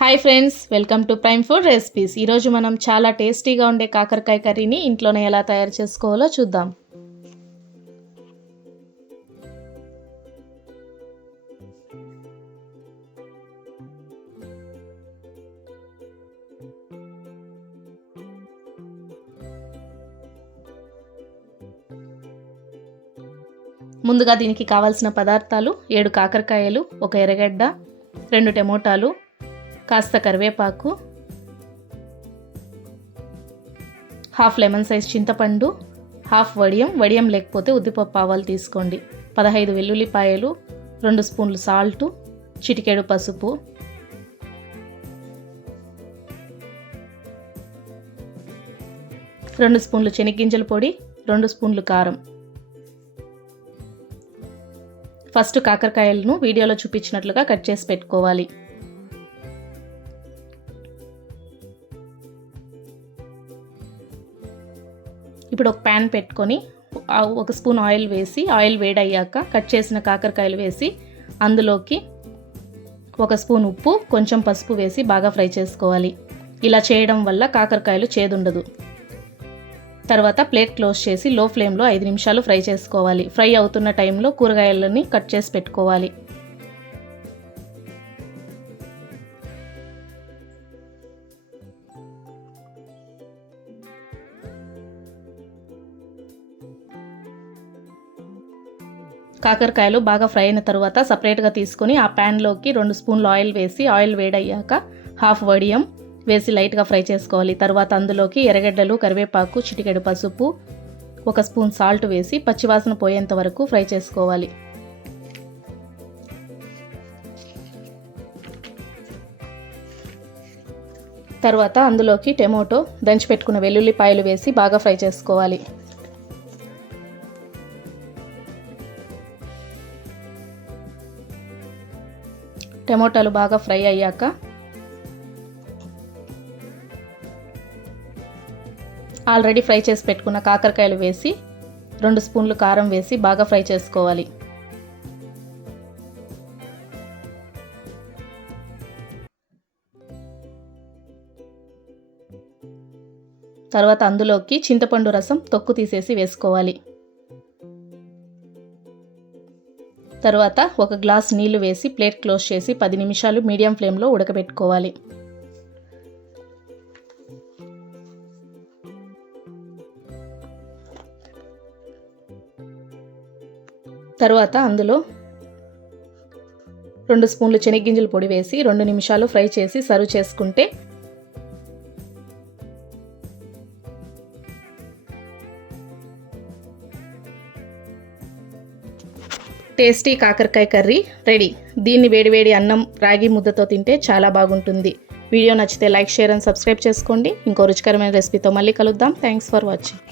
Hi friends, welcome to prime food recipes. ఈరోజు మనం చాలా టేస్టీగా ఉండే కాకరకాయ కర్రీని ఇంట్లోనే ఎలా తయారు చేసుకోవాలో చూద్దాం. ముందుగా దీనికి కావాల్సిన పదార్థాలు 7 కాకరకాయలు, 1 ఎర్రగడ్డ, 2 టమోటాలు, కాస్త కరివేపాకు, హాఫ్ లెమన్ సైజ్ చింతపండు, హాఫ్ వడియం లేకపోతే ఉద్దిపప్పు ఆవాలు తీసుకోండి, 15 వెల్లుల్లిపాయలు, 2 స్పూన్లు సాల్టు, చిటికెడు పసుపు, రెండు స్పూన్లు శనగగింజల పొడి, 2 స్పూన్లు కారం. ఫస్ట్ కాకరకాయలను వీడియోలో చూపించినట్లుగా కట్ చేసి పెట్టుకోవాలి. ఇప్పుడు ఒక ప్యాన్ పెట్టుకొని 1 స్పూన్ ఆయిల్ వేసి, ఆయిల్ వేడయ్యాక కట్ చేసిన కాకరకాయలు వేసి అందులోకి 1 స్పూన్ ఉప్పు, కొంచెం పసుపు వేసి బాగా ఫ్రై చేసుకోవాలి. ఇలా చేయడం వల్ల కాకరకాయలు చేదుండదు. తర్వాత ప్లేట్ క్లోజ్ చేసి లో ఫ్లేమ్లో 5 నిమిషాలు ఫ్రై చేసుకోవాలి. ఫ్రై అవుతున్న టైంలో కూరగాయలని కట్ చేసి పెట్టుకోవాలి. కాకరకాయలు బాగా ఫ్రై అయిన తర్వాత సపరేట్గా తీసుకొని ఆ ప్యాన్లోకి 2 స్పూన్లు ఆయిల్ వేసి, ఆయిల్ వేడయ్యాక హాఫ్ వడియం వేసి లైట్గా ఫ్రై చేసుకోవాలి. తర్వాత అందులోకి ఎర్రగడ్డలు, కరివేపాకు, చిటికెడు పసుపు, 1 స్పూన్ సాల్ట్ వేసి పచ్చివాసన పోయేంత వరకు ఫ్రై చేసుకోవాలి. తర్వాత అందులోకి టమోటో, దంచి పెట్టుకున్న వెల్లుల్లిపాయలు వేసి బాగా ఫ్రై చేసుకోవాలి. టమోటాలు బాగా ఫ్రై అయ్యాక ఆల్రెడీ ఫ్రై చేసి పెట్టుకున్న కాకరకాయలు వేసి 2 స్పూన్లు కారం వేసి బాగా ఫ్రై చేసుకోవాలి. తర్వాత అందులోకి చింతపండు రసం తొక్కు తీసేసి వేసుకోవాలి. తర్వాత 1 గ్లాస్ నీళ్లు వేసి ప్లేట్ క్లోజ్ చేసి 10 నిమిషాలు మీడియం ఫ్లేమ్లో ఉడకబెట్టుకోవాలి. తర్వాత అందులో 2 స్పూన్లు శనగగింజల పొడి వేసి 2 నిమిషాలు ఫ్రై చేసి సర్వ్ చేసుకుంటే టేస్టీ కాకరకాయ కర్రీ రెడీ. దీన్ని వేడివేడి అన్నం, రాగి ముద్దతో తింటే చాలా బాగుంటుంది. వీడియో నచ్చితే లైక్, షేర్ అండ్ సబ్స్క్రైబ్ చేసుకోండి. ఇంకో రుచికరమైన రెసిపీతో మళ్ళీ కలుద్దాం. Thanks for watching.